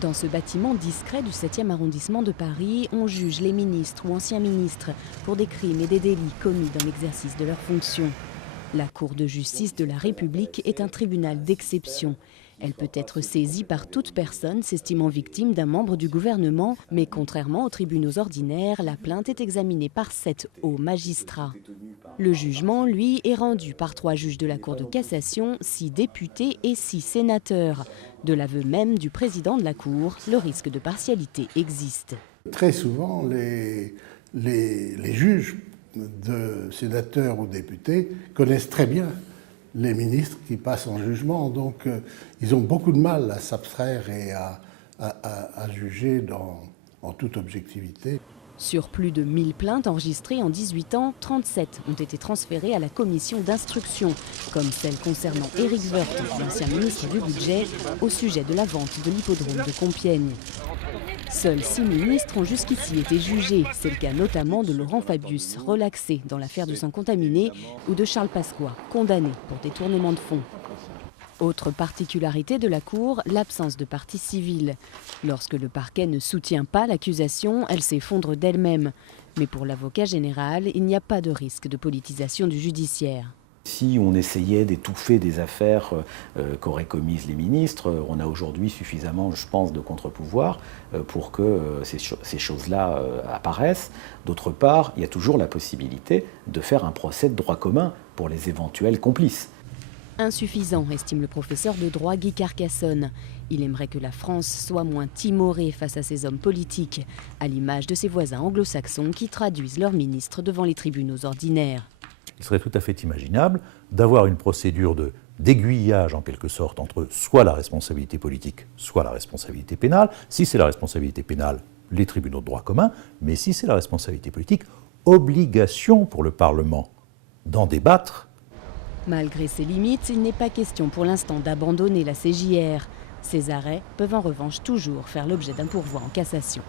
Dans ce bâtiment discret du 7e arrondissement de Paris, on juge les ministres ou anciens ministres pour des crimes et des délits commis dans l'exercice de leurs fonctions. La Cour de justice de la République est un tribunal d'exception. Elle peut être saisie par toute personne s'estimant victime d'un membre du gouvernement, mais contrairement aux tribunaux ordinaires, la plainte est examinée par 7 hauts magistrats. Le jugement, lui, est rendu par 3 juges de la Cour de cassation, 6 députés et 6 sénateurs. De l'aveu même du président de la Cour, le risque de partialité existe. Très souvent, les juges de sénateurs ou députés connaissent très bien les ministres qui passent en jugement. Donc, ils ont beaucoup de mal à s'abstraire et à juger en toute objectivité. Sur plus de 1000 plaintes enregistrées en 18 ans, 37 ont été transférées à la commission d'instruction, comme celle concernant Éric Woerth, l'ancien ministre du Budget, au sujet de la vente de l'hippodrome de Compiègne. Seuls 6 ministres ont jusqu'ici été jugés. C'est le cas notamment de Laurent Fabius, relaxé dans l'affaire du sang contaminé, ou de Charles Pasqua, condamné pour détournement de fonds. Autre particularité de la Cour, l'absence de partie civile. Lorsque le parquet ne soutient pas l'accusation, elle s'effondre d'elle-même. Mais pour l'avocat général, il n'y a pas de risque de politisation du judiciaire. Si on essayait d'étouffer des affaires qu'auraient commises les ministres, on a aujourd'hui suffisamment, je pense, de contre-pouvoirs pour que ces choses-là apparaissent. D'autre part, il y a toujours la possibilité de faire un procès de droit commun pour les éventuels complices. Insuffisant, estime le professeur de droit Guy Carcassonne. Il aimerait que la France soit moins timorée face à ces hommes politiques, à l'image de ses voisins anglo-saxons qui traduisent leurs ministres devant les tribunaux ordinaires. Il serait tout à fait imaginable d'avoir une procédure d'aiguillage en quelque sorte entre soit la responsabilité politique, soit la responsabilité pénale. Si c'est la responsabilité pénale, les tribunaux de droit commun, mais si c'est la responsabilité politique, obligation pour le Parlement d'en débattre. Malgré ses limites, il n'est pas question pour l'instant d'abandonner la CJR. Ces arrêts peuvent en revanche toujours faire l'objet d'un pourvoi en cassation.